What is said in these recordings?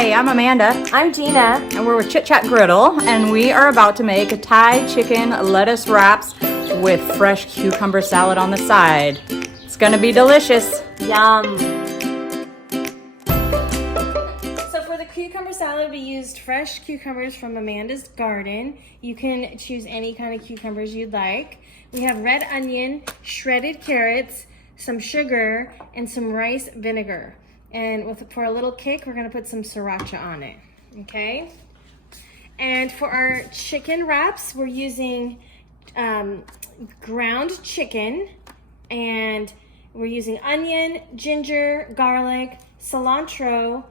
Hi, I'm Amanda. I'm Gina. And we're with Chit Chat Griddle, and we are about to make Thai chicken lettuce wraps with fresh cucumber salad on the side. It's gonna be delicious. Yum. So for the cucumber salad, we used fresh cucumbers from Amanda's garden. You can choose any kind of cucumbers you'd like. We have red onion, shredded carrots, some sugar, and some rice vinegar. And for a little kick, we're gonna put some sriracha on it, okay? And for our chicken wraps, we're using ground chicken, and we're using onion, ginger, garlic, cilantro,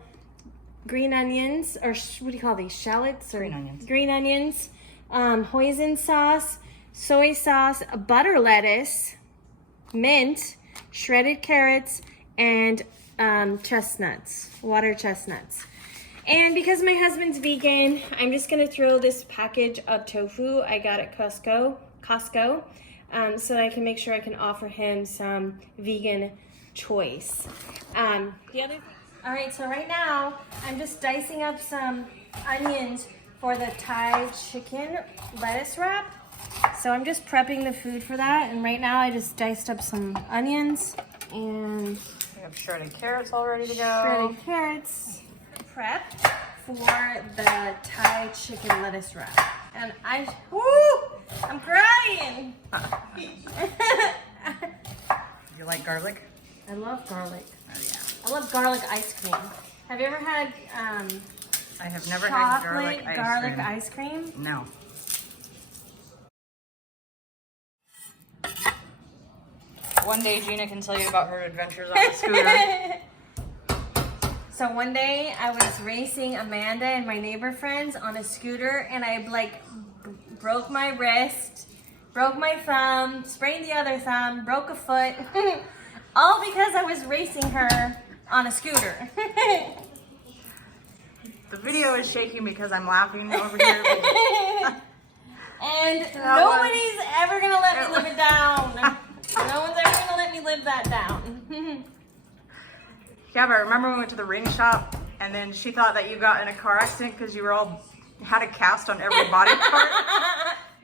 green onions, or what do you call these, shallots? Or Green onions. Green onions, hoisin sauce, soy sauce, butter lettuce, mint, shredded carrots, and chestnuts, water chestnuts. And because my husband's vegan, I'm just gonna throw this package of tofu I got at Costco, so that I can make sure I can offer him some vegan choice. All right, so right now I'm just dicing up some onions for the Thai chicken lettuce wrap. So I'm just prepping the food for that, and right now I just diced up some onions and We have shredded carrots all ready to go. shredded carrots. Prep for the Thai chicken lettuce wrap. And I'm crying. You like garlic? I love garlic. Oh yeah. I love garlic ice cream. Have you ever had I have never had chocolate garlic ice cream? No. One day Gina can tell you about her adventures on the scooter. So one day I was racing Amanda and my neighbor friends on a scooter, and I broke my wrist, broke my thumb, sprained the other thumb, broke a foot, all because I was racing her on a scooter. The video is shaking because I'm laughing over here. And nobody's ever gonna let me live it down. No one's ever gonna let me live that down. Yeah, but I remember we went to the ring shop, and then she thought that you got in a car accident because you were had a cast on every body part.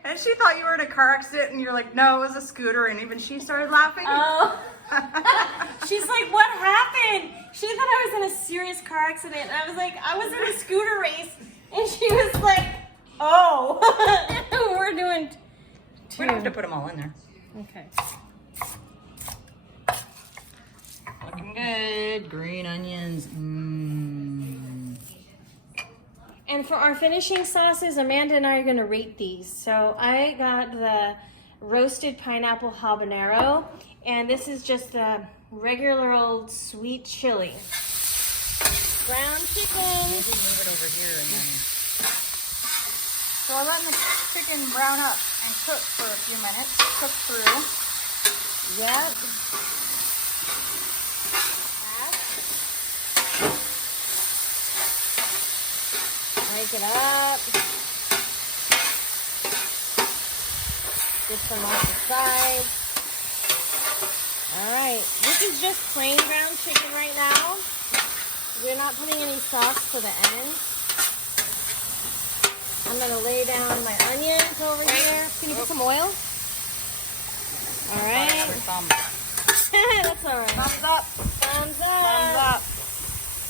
And she thought you were in a car accident, and you're like, no, it was a scooter, and even she started laughing. Oh. She's like, what happened? She thought I was in a serious car accident. And I was like, I was in a scooter race. And she was like, oh. We're doing two. We don't have to put them all in there. Okay. Looking good. Green onions. Mmm. And for our finishing sauces, Amanda and I are going to rate these. So I got the roasted pineapple habanero, and this is just a regular old sweet chili. Ground chicken. Maybe move it over here and then. So I'm letting the chicken brown up and cook for a few minutes. Cook through. Yep. Break it up. Get some off the sides. Alright, this is just plain ground chicken right now. We're not putting any sauce to the end. I'm going to lay down my onions over here. Can you put some oil? Alright. That's alright. Thumbs up. Thumbs up. Thumbs up.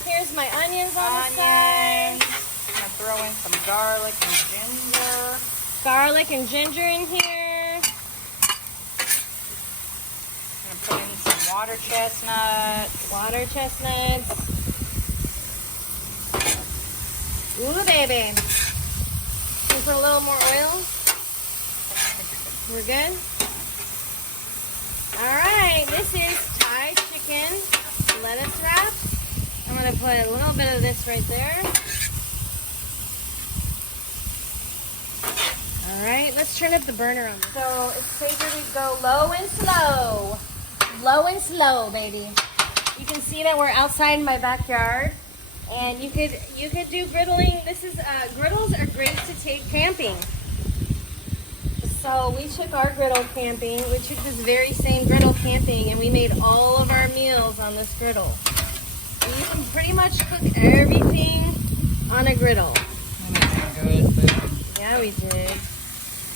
Here's my onions on the side. I'm gonna throw in some garlic and ginger. Garlic and ginger in here. I'm gonna put in some water chestnuts. Water chestnuts. Ooh, baby. Can you put a little more oil? We're good? Alright, this is Thai chicken lettuce wrap. I'm going to put a little bit of this right there. Alright, let's turn up the burner on this. So it's safer to go low and slow. Low and slow, baby. You can see that we're outside in my backyard. And you could do griddling. This is griddles are great to take camping. So we took our griddle camping. We took this very same griddle camping, and we made all of our meals on this griddle. And you can pretty much cook everything griddle. Good food. Yeah, we did.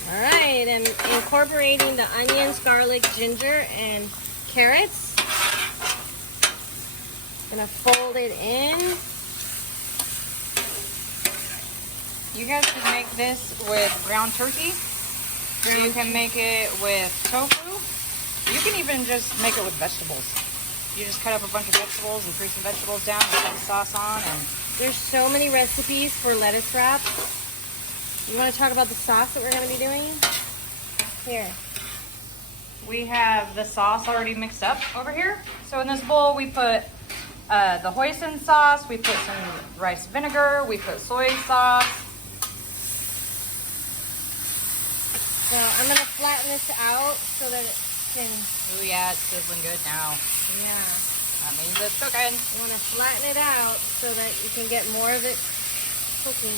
All right, I'm incorporating the onions, garlic, ginger, and carrots. Gonna fold it in. You guys can make this with ground turkey. You can make it with tofu. You can even just make it with vegetables. You just cut up a bunch of vegetables and freeze some vegetables down and put the sauce on. And There's so many recipes for lettuce wrap. You want to talk about the sauce that we're going to be doing? Here. we have the sauce already mixed up over here. So in this bowl, we put the hoisin sauce. We put some rice vinegar. We put soy sauce. So I'm going to flatten this out so that it can... Oh yeah, it's sizzling good now. Yeah. That means it's cooking. You want to flatten it out so that you can get more of it cooking.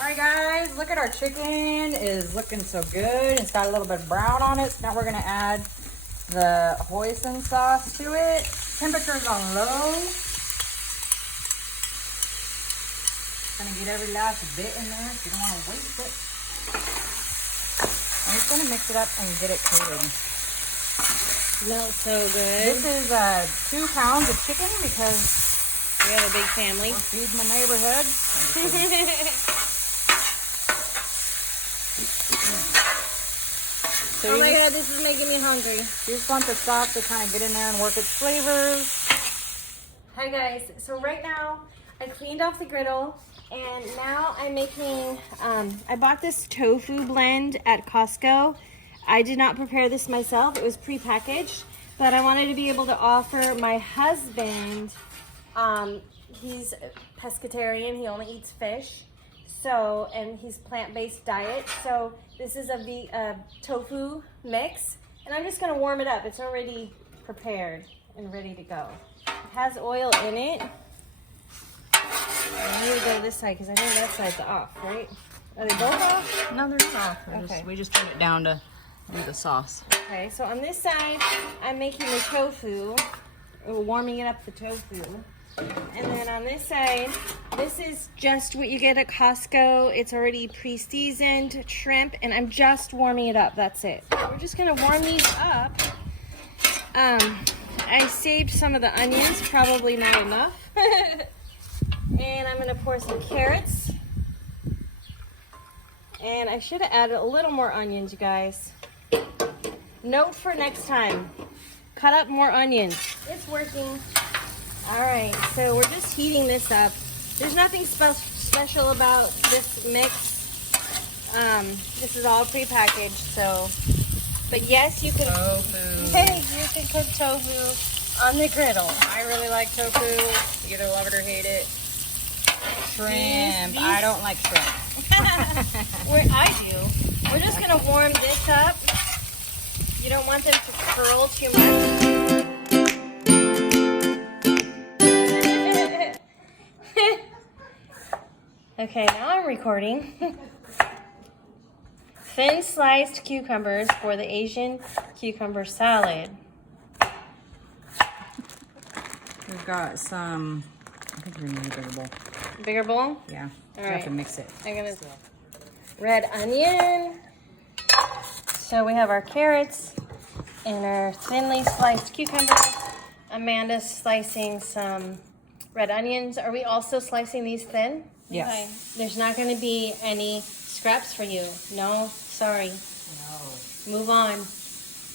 All right, guys, look at our chicken is looking so good. It's got a little bit of brown on it. So now we're gonna add the hoisin sauce to it. Temperature's on low. Gonna get every last bit in there, so you don't want to waste it. I'm just gonna mix it up and get it coated. Smells so good. This is 2 pounds of chicken because We have a big family. we're feeding the neighborhood. So Oh you my just- god, this is making me hungry. You just want the sauce to kind of get in there and work its flavors. Hi guys, so right now I cleaned off the griddle and now I'm making, I bought this tofu blend at Costco. I did not prepare this myself, it was pre-packaged, but I wanted to be able to offer my husband, he's pescatarian, he only eats fish, so, and he's plant-based diet, so this is a tofu mix, and I'm just gonna warm it up. It's already prepared and ready to go. It has oil in it. I need to go to this side because I think that side's off, right? Are they both off? No, they're not off. Okay. We just turned it down to do the sauce. Okay, so on this side, I'm making the tofu, or warming it up the tofu. And then on this side, this is just what you get at Costco. It's already pre-seasoned shrimp, and I'm just warming it up. That's it. We're just gonna warm these up. I saved some of the onions, probably not enough. And I'm gonna pour some carrots. And I should have added a little more onions, you guys. Note for next time, cut up more onions. It's working. All right, so we're just heating this up. There's nothing special about this mix. This is all prepackaged, so. But yes, you can. Tofu. Hey, you can cook tofu on the griddle. I really like tofu. You either love it or hate it. Shrimp. These- I don't like shrimp. I do. We're just gonna warm this up. You don't want them to curl too much. Okay, now I'm recording. Thin sliced cucumbers for the Asian cucumber salad. We've got some, I think we need a bigger bowl. Bigger bowl? Yeah. All You have right. to mix it. I'm gonna red onion. So we have our carrots and our thinly sliced cucumbers. Amanda's slicing some red onions. Are we also slicing these thin? Yes. Okay. There's not going to be any scraps for you. No, sorry. No. Move on.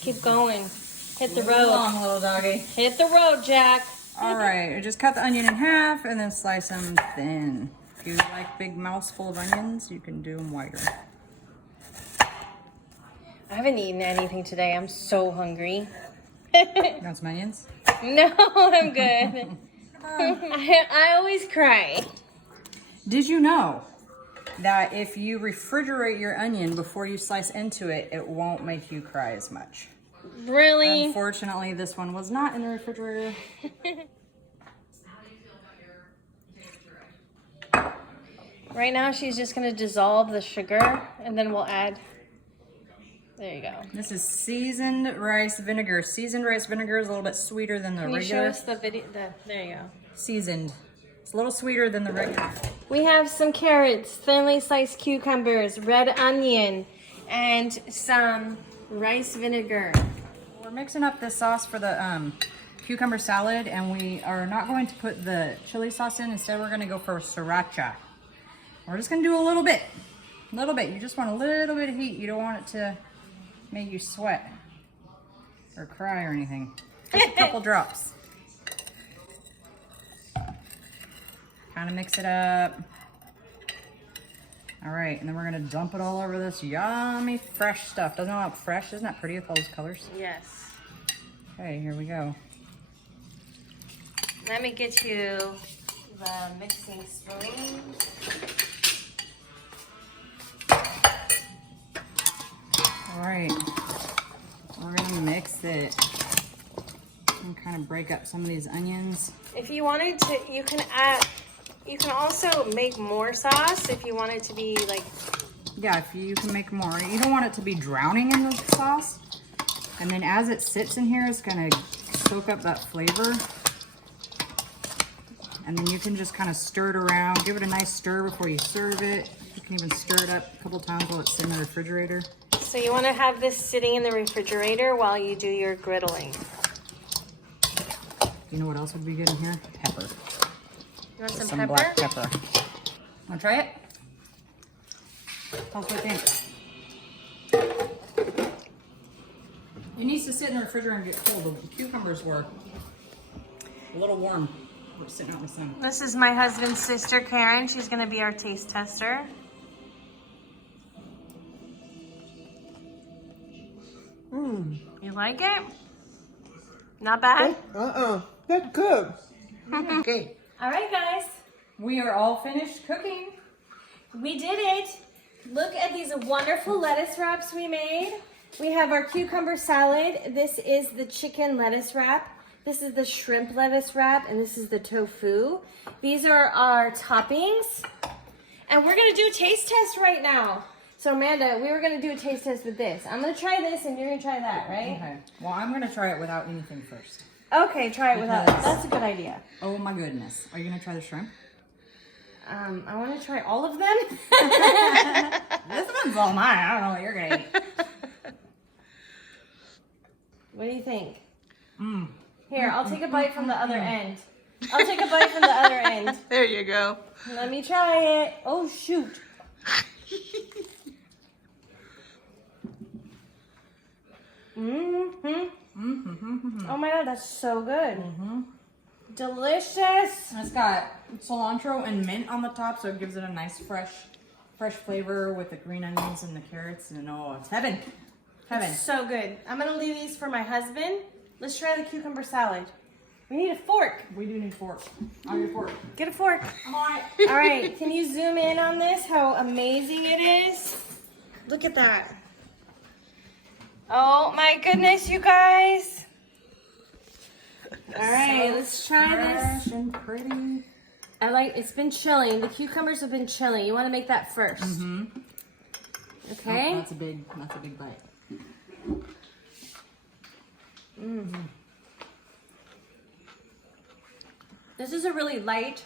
Keep going. Hit the Move road. along, little doggy. Hit the road, Jack. All right, just cut the onion in half and then slice them thin. If you like big mouthful of onions, you can do them wider. I haven't eaten anything today. I'm so hungry. Got some onions? No, I'm good. I always cry. Did you know that if you refrigerate your onion before you slice into it, it won't make you cry as much? Really? Unfortunately, this one was not in the refrigerator. Right now, she's just going to dissolve the sugar, and then we'll add There you go. This is seasoned rice vinegar. Seasoned rice vinegar is a little bit sweeter than the Can you regular. show us the video? There you go. Seasoned. It's a little sweeter than the regular. We have some carrots, thinly sliced cucumbers, red onion, and some rice vinegar. We're mixing up this sauce for the cucumber salad, and we are not going to put the chili sauce in. Instead, we're going to go for sriracha. We're just going to do a little bit. A little bit. You just want a little bit of heat. You don't want it to make you sweat or cry or anything. Just a couple drops. Kind of mix it up. All right, and then we're gonna dump it all over this yummy fresh stuff. Doesn't it look fresh? Isn't that pretty with all those colors? Yes. Okay, here we go. Let me get you the mixing spoon. All right, we're gonna mix it and kind of break up some of these onions. If you wanted to, you can add. You can also make more sauce if you want it to be like. Yeah, if you can make more. You don't want it to be drowning in the sauce. And then as it sits in here, it's gonna soak up that flavor. And then you can just kind of stir it around. Give it a nice stir before you serve it. You can even stir it up a couple times while it's in the refrigerator. So you want to have this sitting in the refrigerator while you do your griddling. You know what else would be good in here? Pepper. You want some Some pepper? black pepper. Wanna try it? Tell us what you think. It needs to sit in the refrigerator and get cold. The cucumbers were a little warm. We're sitting out in the sun. This is my husband's sister, Karen. She's going to be our taste tester. You like it? Not bad? That's good. Okay. All right, guys. We are all finished cooking. We did it. Look at these wonderful lettuce wraps we made. We have our cucumber salad. This is the chicken lettuce wrap. This is the shrimp lettuce wrap, and this is the tofu. These are our toppings. And we're gonna do a taste test right now. So Amanda, we were gonna do a taste test with this. I'm gonna try this and you're gonna try that, right? Okay. Well, I'm gonna try it without anything first. Okay, try it without. Because- That's a good idea. Oh my goodness. Are you gonna try the shrimp? I want to try all of them. This one's all mine. I don't know what you're gonna eat. What do you think? Mm. Here, I'll take a bite from the other end. I'll take a bite from the other end. There you go. Let me try it. Oh, shoot. Oh my God, that's so good. Delicious. It's got cilantro and mint on the top, so it gives it a nice fresh flavor with the green onions and the carrots, and oh, it's heaven. Heaven. So good. I'm gonna leave these for my husband. Let's try the cucumber salad. We need a fork. We do need a fork. I'll get a fork. Get a fork. I'm on it. All right, can you zoom in on this? How amazing it is. Look at that. Oh my goodness, you guys. All right, let's try this. Fresh and pretty. It's been chilling. The cucumbers have been chilling. You want to make that first. Okay. Oh, that's a big bite. This is a really light,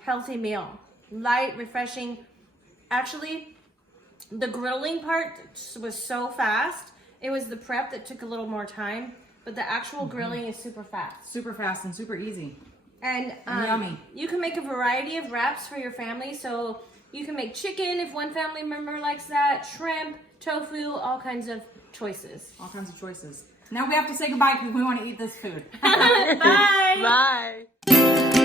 healthy meal. Light, refreshing. Actually, the griddling part was so fast. It was the prep that took a little more time, but the actual grilling is super fast. Super fast and super easy. And yummy. You can make a variety of wraps for your family. So you can make chicken if one family member likes that, shrimp, tofu, all kinds of choices. All kinds of choices. Now we have to say goodbye because we want to eat this food. Bye. Bye.